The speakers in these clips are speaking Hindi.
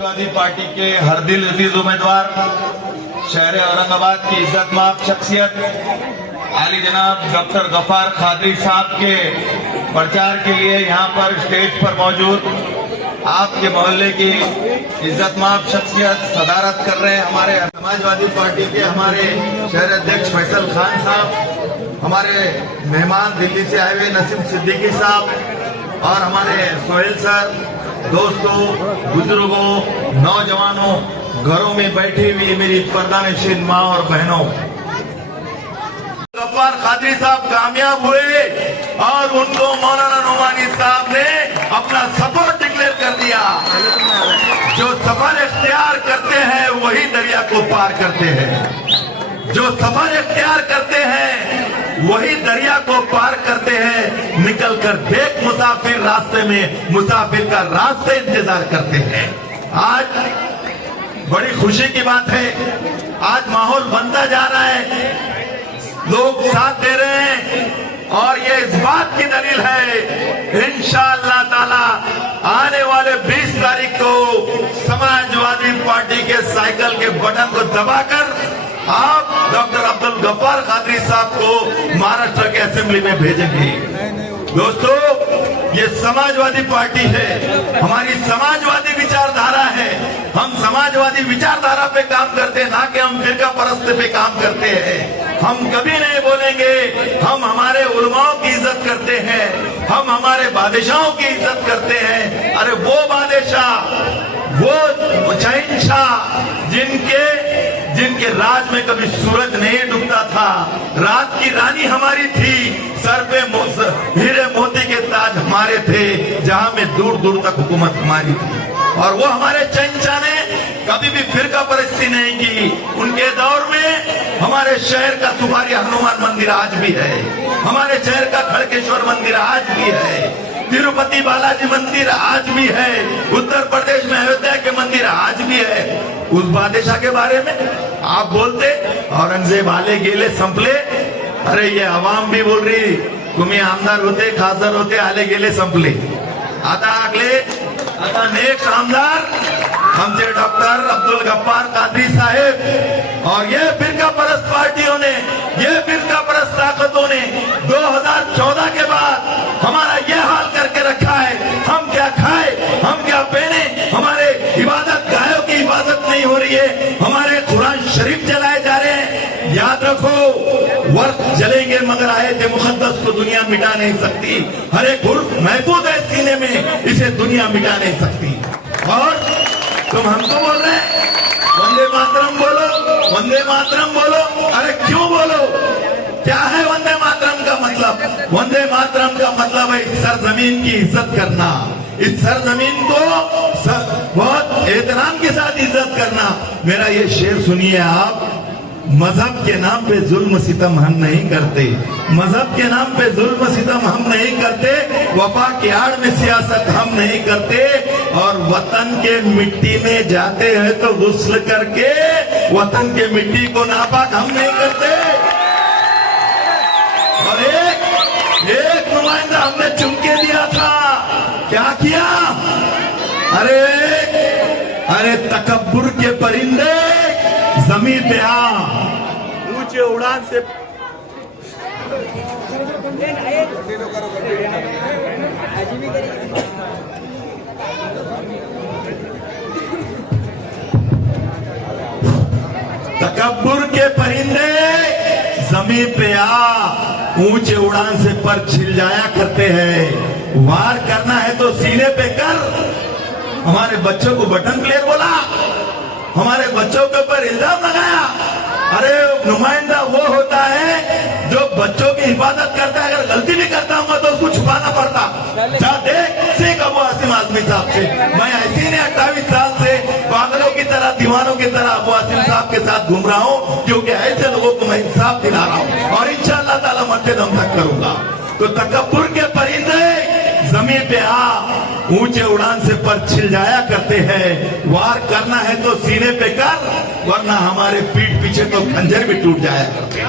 समाजवादी पार्टी के हर दिल अजीज उम्मीदवार शहर औरंगाबाद की इज्जतमाब शख्सियत आली जनाब डॉक्टर गफ्फार कादरी साहब के प्रचार के लिए यहाँ पर स्टेज पर मौजूद आपके मोहल्ले की इज्जतमाब शख्सियत सदारत कर रहे हैं हमारे समाजवादी पार्टी के हमारे शहर अध्यक्ष फैसल खान साहब, हमारे मेहमान दिल्ली से आए हुए नसीम सिद्दीकी साहब और हमारे सोहेल सर, दोस्तों, बुजुर्गों, नौजवानों, घरों में बैठी हुई मेरी पर्दानशीन माँ और बहनों, गफ्फार कादरी साहब कामयाब हुए और उनको मौलाना नोमानी साहब ने अपना सफर डिक्लेयर कर दिया। जो सफर इख्तियार करते हैं वही दरिया को पार करते हैं, जो सफर इख्तियार करते हैं वही दरिया को पार करते हैं। निकल कर देख मुसाफिर रास्ते में, मुसाफिर का रास्ते इंतजार करते हैं। आज बड़ी खुशी की बात है, आज माहौल बनता जा रहा है, लोग साथ दे रहे हैं और ये इस बात की दलील है इंशाअल्लाह ताला आने वाले 20 तारीख को समाजवादी पार्टी के साइकिल के बटन को दबाकर आप डॉक्टर अब्दुल गफ्फार कादरी साहब को महाराष्ट्र के असेंबली में भेजेंगे। दोस्तों, ये समाजवादी पार्टी है, हमारी समाजवादी विचारधारा है। हम समाजवादी विचारधारा पे काम करते हैं, ना कि हम फिरका परस्ती पे काम करते हैं। हम कभी नहीं बोलेंगे हम हमारे उलमाओं की इज्जत करते हैं, हम हमारे बादशाहों की इज्जत करते हैं। अरे वो बादशाह, वो शहंशाह जिनके राज में कभी सूरज नहीं डूबता था, रात की रानी हमारी थी, सर पे हीरे मोती के ताज हमारे थे, जहां में दूर दूर तक हुकूमत हमारी थी। और वो हमारे शहंशाह ने कभी भी फिरका परस्ती नहीं की। उनके दौर में हमारे शहर का सुपारी हनुमान मंदिर आज भी है, हमारे शहर का खड़केश्वर मंदिर आज भी है, तिरुपति बालाजी मंदिर आज भी है, उत्तर प्रदेश में अयोध्या के मंदिर आज भी है। उस बादशाह के बारे में आप बोलते औरंगजेब आले गेले संपले। अरे ये आवाम भी बोल रही तुम्हें आमदार होते, खासदार होते, आले गेले संपले। आता नेक्स्ट आमदार हमसे डॉक्टर अब्दुल गफ्फार कादरी साहेब। और ये फिरका परस्त पार्टियों ने, ये फिरका परस्त ताकतों ने 2014 के बाद हमारा ये हाल करके रखा है। हम क्या खाए, हम क्या पहने, हमारे इबादत गायों की इबादत नहीं हो रही है, हमारे कुरान शरीफ जलाए जा रहे हैं। याद रखो, वर्क जलेंगे मगर आयत मुकद्दस को दुनिया मिटा नहीं सकती। हर एक उर्फ महफूज है सीने में, इसे दुनिया मिटा नहीं सकती। और तुम हमको बोल रहे हैं वंदे मातरम बोलो, वंदे मातरम बोलो। अरे क्यों बोलो? क्या है वंदे मातरम का मतलब? वंदे मातरम का मतलब है इस सरजमीन की इज्जत करना, इस सरजमीन को बहुत एहतराम के साथ इज्जत करना। मेरा ये शेर सुनिए आप, मजहब के नाम पे जुल्म सितम हम नहीं करते, मजहब के नाम पे जुल्म सितम हम नहीं करते, वफा की आड़ में सियासत हम नहीं करते, और वतन के मिट्टी में जाते हैं तो गुस्ल करके वतन के मिट्टी को नापाक हम नहीं करते। और एक नुमाइंदा हमने चुन के दिया था, क्या किया? अरे तकब्बुर के परिंदे जमीन पे आ, ऊंचे उड़ान से तकब्बुर के परिंदे जमीन पे आ, ऊंचे उड़ान से पर छिल जाया करते हैं। वार करना है तो सीने पे कर। हमारे बच्चों को बटन प्लेयर बोला, हमारे बच्चों के ऊपर इल्जाम लगाया। अरे नुमाइंदा वो होता है जो बच्चों की हिफाजत करता है, अगर गलती भी करता हूँ तो उसको छुपाना पड़ता। जा देख सीख अबू आसिम आजमी साहब से। मैं ऐसे ने 28 साल से पागलों की तरह, दीवानों की तरह अबू आसिम साहब के साथ घूम रहा हूँ, क्योंकि ऐसे लोगों को मैं इंसाफ दिला रहा हूँ और इंशाअल्लाह ताला मरते दम तक करूंगा। तो तकब्बुर के परिंदे जमीन पे आ, ऊंचे उड़ान से पर छिल जाया करते हैं। वार करना है तो सीने पे कर, वरना हमारे पीठ पीछे तो खंजर भी टूट जाया करते हैं।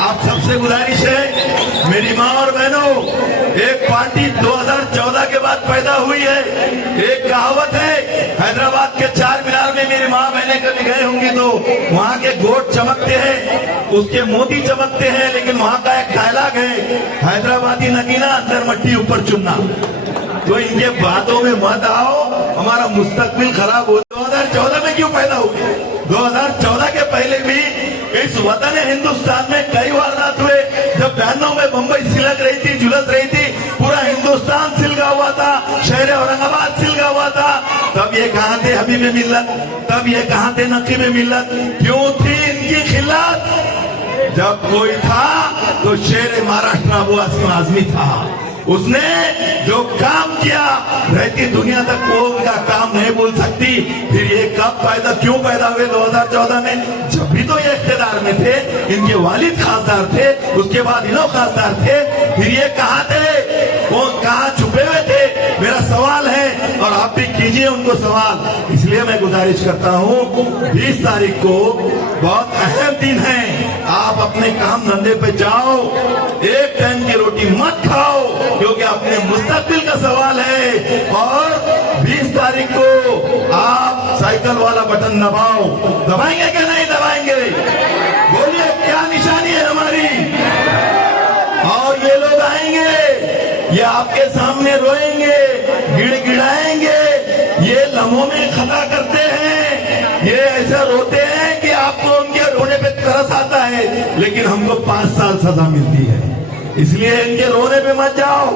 आप सबसे गुजारिश है मेरी माँ और बहनों, एक पार्टी 2014 के बाद पैदा हुई है। एक कहावत है, हैदराबाद के चार मीनार में मेरी माँ बहनें कभी गए होंगी तो वहाँ के गोट चमकते हैं, उसके मोती चमकते हैं, लेकिन वहाँ का एक डायलॉग है, हैदराबादी नगीना अंदर मट्टी ऊपर चुनना। तो इनके बातों में मत आओ, हमारा मुस्तकबिल खराब हो। 2014 में क्यों पैदा हुए? 2014 के पहले भी इस वतन हिंदुस्तान में कई वारदात हुए। जब 92 में बंबई सिलक रही थी, झुलस रही थी, पूरा हिंदुस्तान सिलगा हुआ था, शहर औरंगाबाद सिलगा हुआ था, तब ये कहां थे हबीब मिल्लत? तब ये कहां थे नकीब मिल्लत? क्यों थी इनकी खिलाफ? जब कोई था तो शेर महाराष्ट्र अबू आसिम आजमी था। उसने जो काम किया रहती दुनिया तक वो उनका काम नहीं भूल सकती। फिर ये कब क्यों पैदा हुए 2014 में? जब भी तो ये इख्तियार में थे, इनके वालिद खासदार थे, उसके बाद इन्हों खासदार थे, फिर ये कहाँ थे? वो कहाँ छुपे हुए थे? मेरा सवाल है और आप भी कीजिए उनको सवाल। इसलिए मैं गुजारिश करता हूँ 20 तारीख को बहुत अहम दिन है, आप अपने काम धंधे पे जाओ, एक टाइम की रोटी मत खाओ, क्योंकि अपने मुस्तकबिल का सवाल है। और 20 तारीख को आप साइकिल वाला बटन दबाओ, दबाएंगे क्या नहीं दबाएंगे? बोलिए क्या निशानी है हमारी? और ये लोग आएंगे, ये आपके सामने रोएंगे, गिड़गिड़ाएंगे, ये लम्हों में खता करते हैं, ये ऐसा रोते हैं कि आपको उनके रोने पे तरस आता है, लेकिन हमको 5 साल सजा मिलती है। इसलिए इनके रोने पे मत जाओ।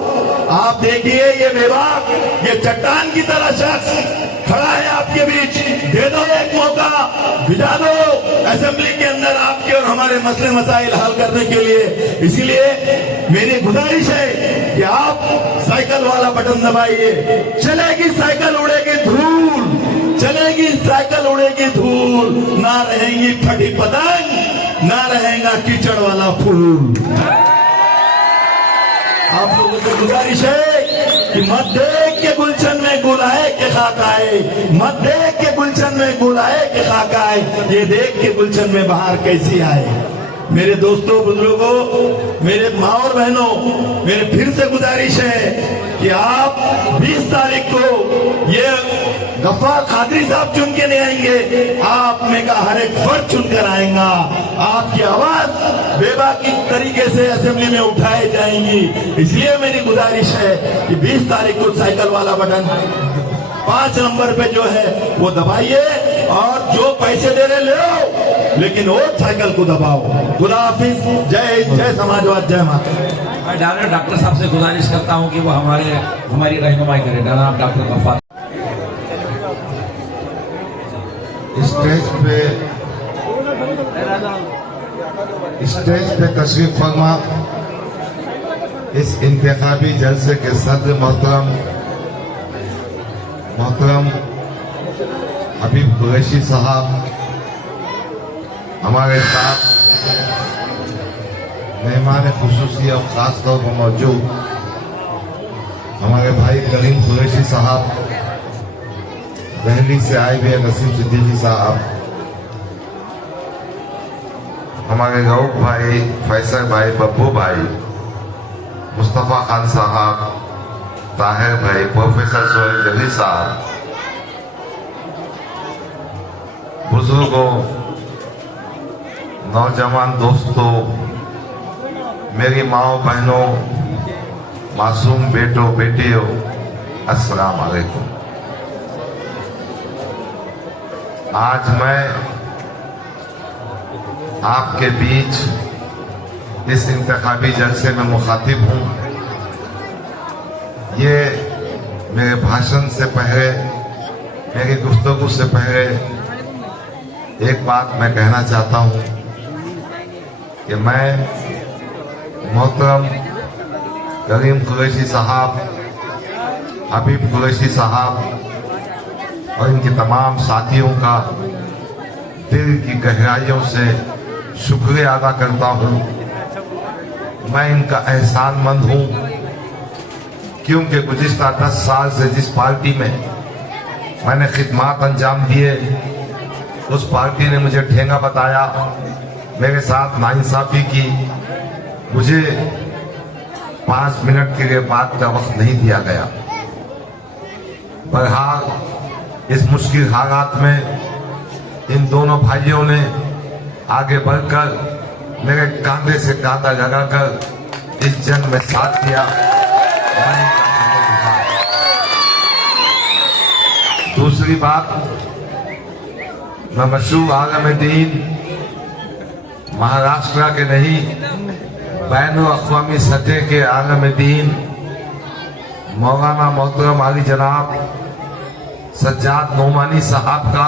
आप देखिए ये बेबाक, ये चट्टान की तरह शख्स खड़ा है आपके बीच, दे दो एक मौका, भिजा दो असेंबली के अंदर आपके और हमारे मसले मसाइल हल करने के लिए। इसीलिए मेरी गुजारिश है कि आप साइकिल वाला बटन दबाइए। चलेगी साइकिल, उड़ेगी धूल, चलेगी साइकिल, उड़ेगी धूल, ना रहेंगी फटी पतंग, ना रहेगा कीचड़ वाला फूल। आप लोगों से गुजारिश है कि मत देख के गुलशन में गुलाए के खाक आए, मत देख के गुलशन में गुलाए के खाक आए, ये देख के गुलशन में बाहर कैसी आए। मेरे दोस्तों, बुजुर्गों, मेरे माँ और बहनों, मेरे फिर से गुजारिश है कि आप 20 तारीख को ये गफ्फार कादरी साहब चुन के नहीं आएंगे, आप में का हर एक फर्ज चुनकर आएगा। आपकी आवाज बेबाकी तरीके से असेंबली में उठाई जाएंगी। इसलिए मेरी गुजारिश है कि 20 तारीख को साइकिल वाला बटन 5 नंबर पे जो है वो दबाइए, और जो पैसे दे रहे ले लो, लेकिन वो साइकिल को दबाओ। खुदा हाफिज, जय समाजवाद, जय माता। मैं डॉक्टर साहब से गुजारिश करता हूं कि वो हमारी रहनुमाई करें। जनाब डॉक्टर गफ्फार स्टेज पे तशरीफ फरमा इस इंतखाबी जलसे के सदर मोहतरम हबीब कुरैशी साहब, हमारे साथ मेहमान खुसूसी और खास तौर पर मौजूद हमारे भाई करीम कुरैशी साहब, दिल्ली से आए हुए नसीम सिद्दीकी साहब, हमारे रऊफ भाई, फैसल भाई, बब्बू भाई, मुस्तफा खान साहब, ताहिर भाई, प्रोफेसर सोहेल जली साहब, बुजुर्गों, नौजवान दोस्तों, मेरी माओ बहनों, मासूम बेटों बेटियों, अस्सलाम वालेकुम। आज मैं आपके बीच इस इंतखाबी जलसे में मुखातिब हूँ। ये मेरे भाषण से पहले, मेरी गुफ्तगू से पहले एक बात मैं कहना चाहता हूँ कि मैं मोहतरम करीम कुरैशी साहब, हबीब कुरैशी साहब और इनके तमाम साथियों का दिल की गहराइयों से शुक्रिया अदा करता हूँ। मैं इनका एहसानमंद हूँ, क्योंकि गुज़िश्ता 10 साल से जिस पार्टी में मैंने खिदमात अंजाम दिए, उस पार्टी ने मुझे ठेंगा बताया, मेरे साथ नाइंसाफी की, मुझे 5 मिनट के लिए बात का वक्त नहीं दिया गया। बहरहाल इस मुश्किल हालात में इन दोनों भाइयों ने आगे बढ़कर मेरे कांधे से कांधा लगाकर इस जंग में साथ दिया। दूसरी बात, मैं मशहूर आलम दीन महाराष्ट्र के नहीं, बैन अक़वामी सतह के आलम दीन मौलाना मोहतरम आली जनाब सज्जाद नोमानी साहब का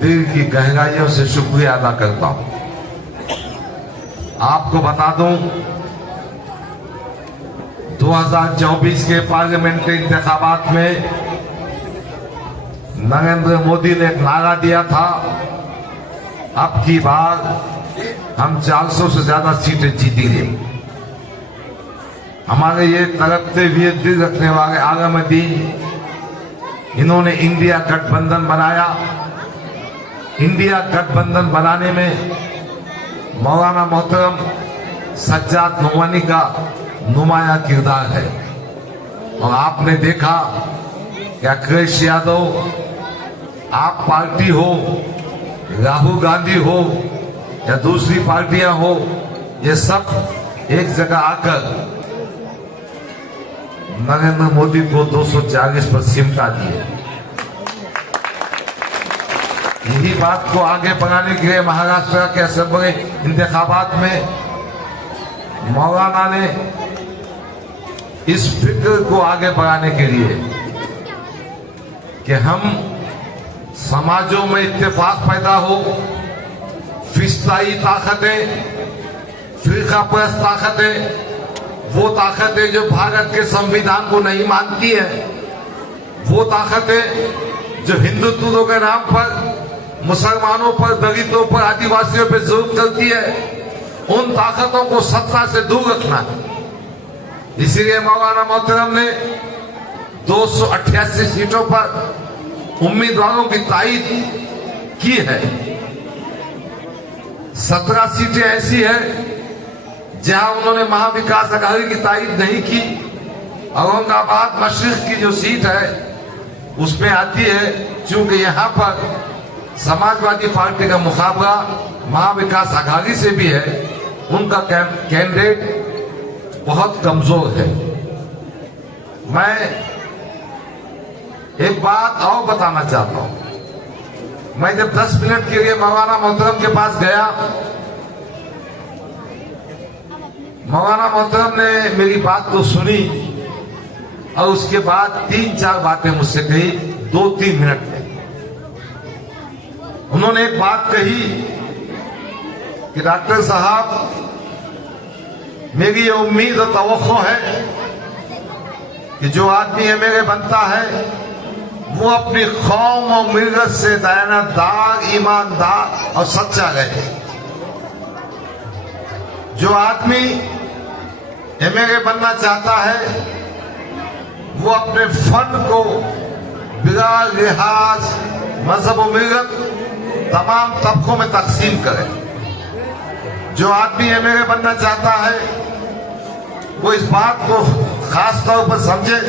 दिल की गहराइयों से शुक्रिया अदा करता हूं। आपको बता दूं, 2024 के पार्लियामेंट्री इंतखाबात में नरेंद्र मोदी ने एक नारा दिया था, अब की बार हम 400 से ज्यादा सीटें जीतेंगे। हमारे ये तड़पते हुए दिल रखने वाले आलम दीन, इन्होंने इंडिया गठबंधन बनाया। इंडिया गठबंधन बनाने में मौलाना मोहतरम सज्जाद नोमानी का नुमाया किरदार है। और आपने देखा कि अखिलेश यादव, आप पार्टी हो, राहुल गांधी हो या दूसरी पार्टियां हो, ये सब एक जगह आकर नरेंद्र मोदी को 240 पर सिमटा दिए। यही बात को आगे बढ़ाने के लिए महाराष्ट्र के असेंबली इंतखाबात में मौलाना ने इस फिक्र को आगे बढ़ाने के लिए कि हम समाजों में इत्तेफाक पैदा हो, फिस्ताई ताकतें, फिरका परस्त ताकतें, वो ताकतें जो भारत के संविधान को नहीं मानती है, वो ताकतें जो हिंदुत्व के नाम पर मुसलमानों पर, दलितों पर, आदिवासियों पर जुल्म करती है, उन ताकतों को सत्ता से दूर रखना है। इसीलिए मौलाना मोहतरम ने 288 सीटों पर उम्मीदवारों की तायीद की है। 17 सीटें ऐसी है जहां उन्होंने महाविकास अघाड़ी की तायीद नहीं की। औरंगाबाद मशरिक की जो सीट है उसमें आती है, क्योंकि यहां पर समाजवादी पार्टी का मुकाबला महाविकास अघाड़ी से भी है, उनका कैंडिडेट बहुत कमजोर है। मैं एक बात और बताना चाहता हूं। मैं जब 10 मिनट के लिए मौलाना मोहतरम के पास गया, मौलाना मोहतरम ने मेरी बात को सुनी और उसके बाद 3-4 बातें मुझसे कही 2-3 मिनट में। उन्होंने एक बात कही कि डॉक्टर साहब, मेरी ये उम्मीद और तवक्को है कि जो आदमी एमएलए बनता है वो अपनी कौम और मिल्लत से दयानतदार, ईमानदार और सच्चा रहे। जो आदमी एमएलए बनना चाहता है वो अपने फंड को बिना लिहाज मजहब और मिल्लत तमाम तबकों में तकसीम करे। जो आदमी एमएलए बनना चाहता है वो इस बात को खास तौर पर समझे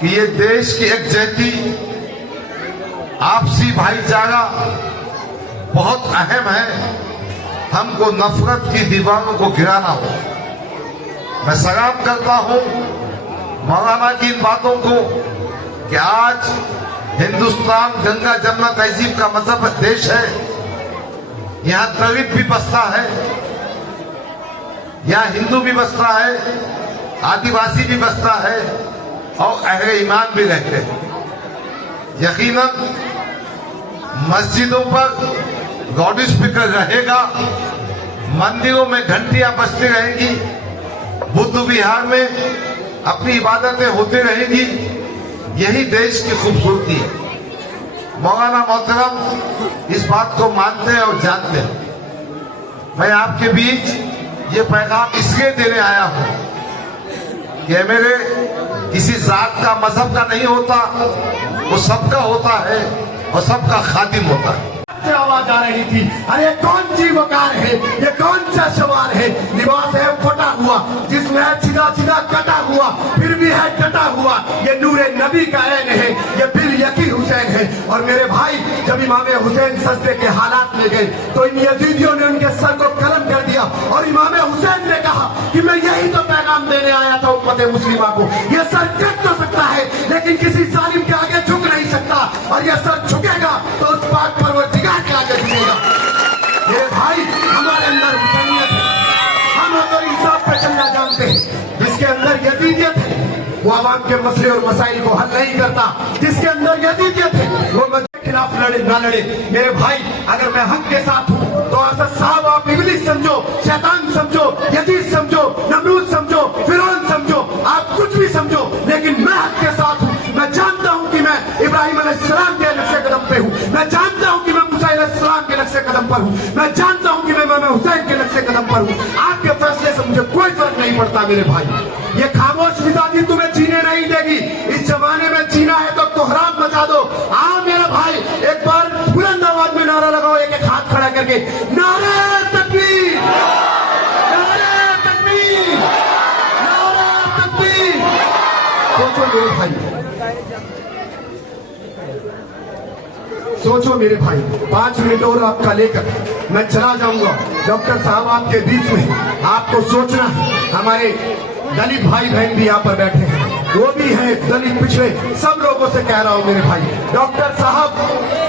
कि ये देश की एकजुटती, आपसी भाईचारा बहुत अहम है। हमको नफरत की दीवारों को गिराना हो। मैं सलाम करता हूं मौलाना की इन बातों को कि आज हिंदुस्तान गंगा जमुना तहजीब का मजहब देश है। यहाँ दलित भी बसता है, यहाँ हिंदू भी बसता है, आदिवासी भी बसता है और अहले ईमान भी रहते हैं। यकीनन मस्जिदों पर लाउड स्पीकर रहेगा, मंदिरों में घंटियां बजती रहेंगी, बुद्ध विहार में अपनी इबादतें होती रहेंगी। यही देश की खूबसूरती है। मौलाना मोहतरम इस बात को मानते हैं और जानते हैं। मैं आपके बीच ये पैगाम इसलिए देने आया हूं कि एमएलए किसी जात का, मजहब का नहीं होता, वो सबका होता है और सबका खादिम होता है। से आवाज आ रही थी, अरे कौन जीवकार है, ये कौन सा सवाल है, लिबास है फटा हुआ, जिसमें है सीधा सीधा कटा हुआ, फिर भी है कटा हुआ, ये नूरे नबी का ऐन है, ये बिल यकी हुसैन है। और मेरे भाई, जब इमाम हुसैन सजदे के हालात में गए तो इन यजीदियों ने उनके सर को कलम कर दिया और इमाम हुसैन ने कहा कि मैं यही तो पैगाम देने आया था उम्मत मुस्लिमा को, ये सर कट तो सकता है लेकिन किसी जालिम के आगे झुक नहीं सकता, और ये सर झुकेगा तो उस पाक पर वो जिगार के आगे झुकेगा। मेरे भाई, हमारे अंदर हुसैनियत है, हम अगर इंसाफ पे चलना जानते हैं। जिसके अंदर यजीदियत है वो आवाम के मसले और मसाइल को हल नहीं करता, जिसके अंदर यजीदियत है वो मजहब के खिलाफ लड़े ना लड़े। मेरे भाई, अगर मैं हक के साथ हूँ तो असद साहब आप इब्लीस समझो, शैतान समझो, यजीद समझो, नमरूद समझो, फिरौन समझो, आप कुछ भी समझो, लेकिन मैं हक के साथ हूँ। मैं जानता हूँ कि मैं इब्राहिम अलैहिस्सलाम के नक्शे कदम पे हूँ, मैं जानता हूँ कि मैं मूसा अलैहिस्सलाम के नक्शे कदम पर हूँ, मैं जानता हूँ कि मैं इमाम हुसैन के नक्शे कदम पर हूँ। आपके फैसले से मुझे कोई फर्क नहीं पड़ता मेरे भाई। ये खामोश मिजाजी तुम्हें जीने नहीं देगी। इस जमाने में जीना है तो कोहराम मचा दो। आओ मेरा भाई, एक बार बुलंद आवाज में नारा लगाओ, एक एक हाथ खड़ा करके, नारे तकबीर, नारे तकबीर, नारे तकबीर। सोचो मेरे भाई, सोचो मेरे भाई, 5 मिनट और आपका लेकर मैं चला जाऊंगा। डॉक्टर साहब आपके बीच में, आपको सोचना है। हमारे दलित भाई बहन भी यहाँ पर बैठे हैं, वो भी हैं दलित पिछड़े, सब लोगों से कह रहा हूँ मेरे भाई, डॉक्टर साहब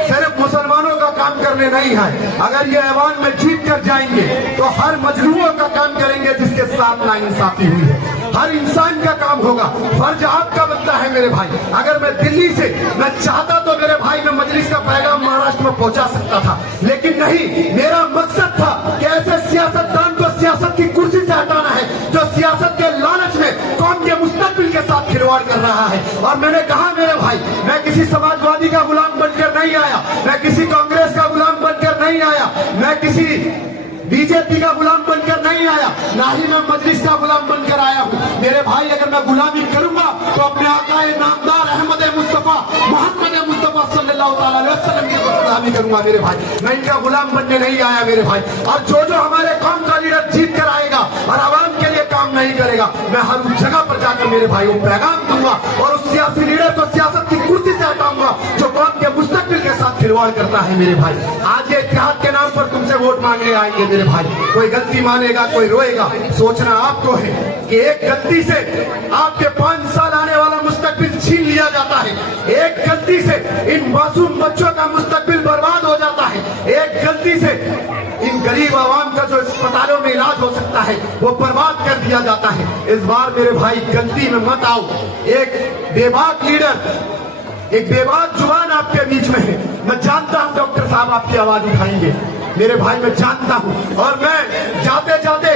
सिर्फ मुसलमानों का काम करने नहीं है। अगर ये ऐवान में जीत कर जाएंगे तो हर मजलूमों का काम करेंगे जिसके साथ नाइंसाफी हुई है। हर इंसान का काम होगा, फर्ज आपका बनता है मेरे भाई। अगर मैं दिल्ली से मैं चाहता तो मेरे भाई मैं मजलिस का पैगाम महाराष्ट्र में पहुंचा सकता था, लेकिन नहीं, मेरा मकसद था कि ऐसे सियासतदान को सियासत की कुर्सी से हटाना है जो सियासत के लालच में कौम के मुस्तकबिल के साथ खिलवाड़ कर रहा है। और मैंने कहा मेरे भाई, मैं किसी समाजवादी का गुलाम बनकर नहीं आया, मैं किसी कांग्रेस का गुलाम बनकर नहीं आया, मैं किसी बीजेपी का गुलाम बनकर नहीं आया, ना ही मैं मजलिस का गुलाम बनकर आया हूँ। मेरे भाई, अगर मैं गुलामी करूंगा तो अपने आकाए नामदार अहमद मुस्तफा मोहम्मद मुस्तफा सल्लल्लाहु अलैहि वसल्लम की गुलामी करूंगा मेरे भाई। मैं इनका गुलाम बनने नहीं आया मेरे भाई। और जो हमारे कौम का लीडर जीत कर आएगा और आवाम के लिए काम नहीं करेगा, मैं हर उस जगह पर जाकर मेरे भाई वो पैगाम दूंगा और उस सियासी लीडर को सियासत की कुर्सी से हटाऊंगा जो कौम के मुस्तकबिल के साथ खिलवाड़ करता है मेरे भाई। आज ये इत्तेहाद के नाम पर तुमसे वोट मांगने आएंगे मेरे भाई, कोई गलती मानेगा, कोई रोएगा। सोचना आपको है कि एक गलती से आपके 5 साल आने वाला मुस्तकबिल छीन लिया जाता है, एक गलती से इन मासूम बच्चों का मुस्तकबिल बर्बाद हो जाता है, एक गलती से इन गरीब आवाम का जो अस्पतालों में इलाज हो सकता है वो बर्बाद कर दिया जाता है। इस बार मेरे भाई गलती में मत आओ। एक बेबाक लीडर, एक बेबाक जुबान आपके बीच में है। मैं जानता हूं डॉक्टर साहब आपकी आवाज उठाएंगे मेरे भाई, मैं जानता हूं, और मैं जाते जाते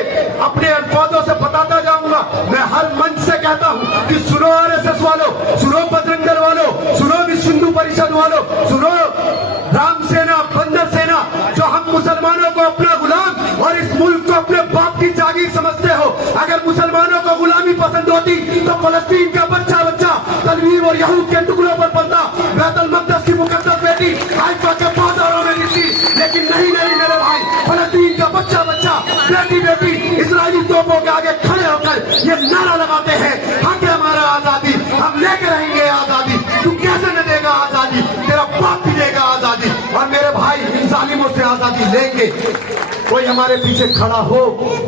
अपने अल्फाजों से बताता जाऊंगा। मैं हर मंच से कहता हूं कि सुनो आरएसएस वालों, सुनो बजरंग दल वालों, सुनो विश्व हिंदू परिषद वालों, सुनो राम सेना, बंदर सेना, जो हम मुसलमानों को अपना गुलाम और इस मुल्क को अपने बाप की जागीर समझते हो। अगर मुसलमानों को गुलामी पसंद होती तो फलस्तीन का बच्चा बच्चा तलवीर और यहूद के टुकड़ों पर पलता, बैतुल मक़दस की मुकद्दस बेटी हाइफा के बाजारों में गिरती, लेकिन नहीं मेरे भाई, फलस्तीन का बच्चा बच्चा बेटी बेटी इस्राएली तोपों के आगे खड़े होकर ये नारा लगाते हैं, हक है हमारा आजादी, हम लेकर रहेंगे आजादी। तू कैसे न देगा आजादी, तेरा बाप भी देगा आजादी। और मेरे भाई, इन जालिमों से आजादी लेंगे, कोई हमारे पीछे खड़ा हो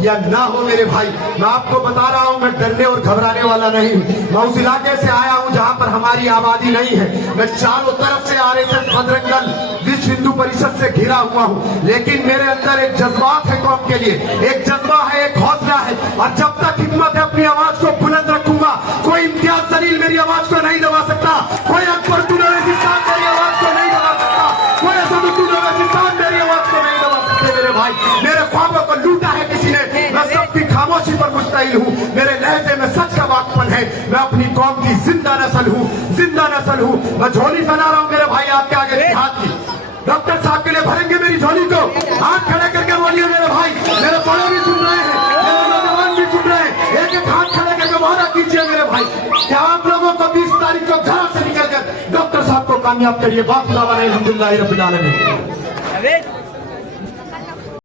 या ना हो मेरे भाई। मैं आपको बता रहा हूं, मैं डरने और घबराने वाला नहीं हूं। मैं उस इलाके से आया हूं जहां पर हमारी आबादी नहीं है। मैं चारों तरफ से आरएसएस, बजरंग दल, विश्व हिंदू परिषद से घिरा हुआ हूं, लेकिन मेरे अंदर एक जज्बात है कौम के लिए, एक जज्बा है, एक हौसला है। और जब तक हिम्मत है अपनी आवाज को बुलंद रखूंगा, कोई इम्तियाज जलील मेरी आवाज को नहीं दबा सकता, कोई अकबर तुनवैसी साहब मेरी आवाज को नहीं दबा सकता, कोई असदुद्दीन ओवैसी साहब मेरी आवाज को नहीं दबा सकते मेरे भाई। मेरे ख्वाबों को लूटा है किसी ने, मैं सबकी खामोशी पर मुस्तैल हूँ। मेरे लहजे में सच का वाकपन है, मैं अपनी कौम की जिंदा नस्ल हूँ, जिंदा नस्ल हूँ। मैं झोली फैला रहा हूँ मेरे भाई आपके आगे हाथ की। डॉक्टर साहब के लिए भरेंगे मेरी झोली को, हाथ खड़े करके बोलिए मेरे भाई। मेरे बड़े भी सुन रहे हैं, मेरे नौजवान भी सुन रहे हैं, एक एक हाथ खड़े करके वादा कीजिए मेरे भाई कि आप लोगों को 20 तारीख को घर से निकलकर डॉक्टर साहब को कामयाब करिए। बात अल्हम्दुलिल्लाह रब्बिल आलमीन। जावेद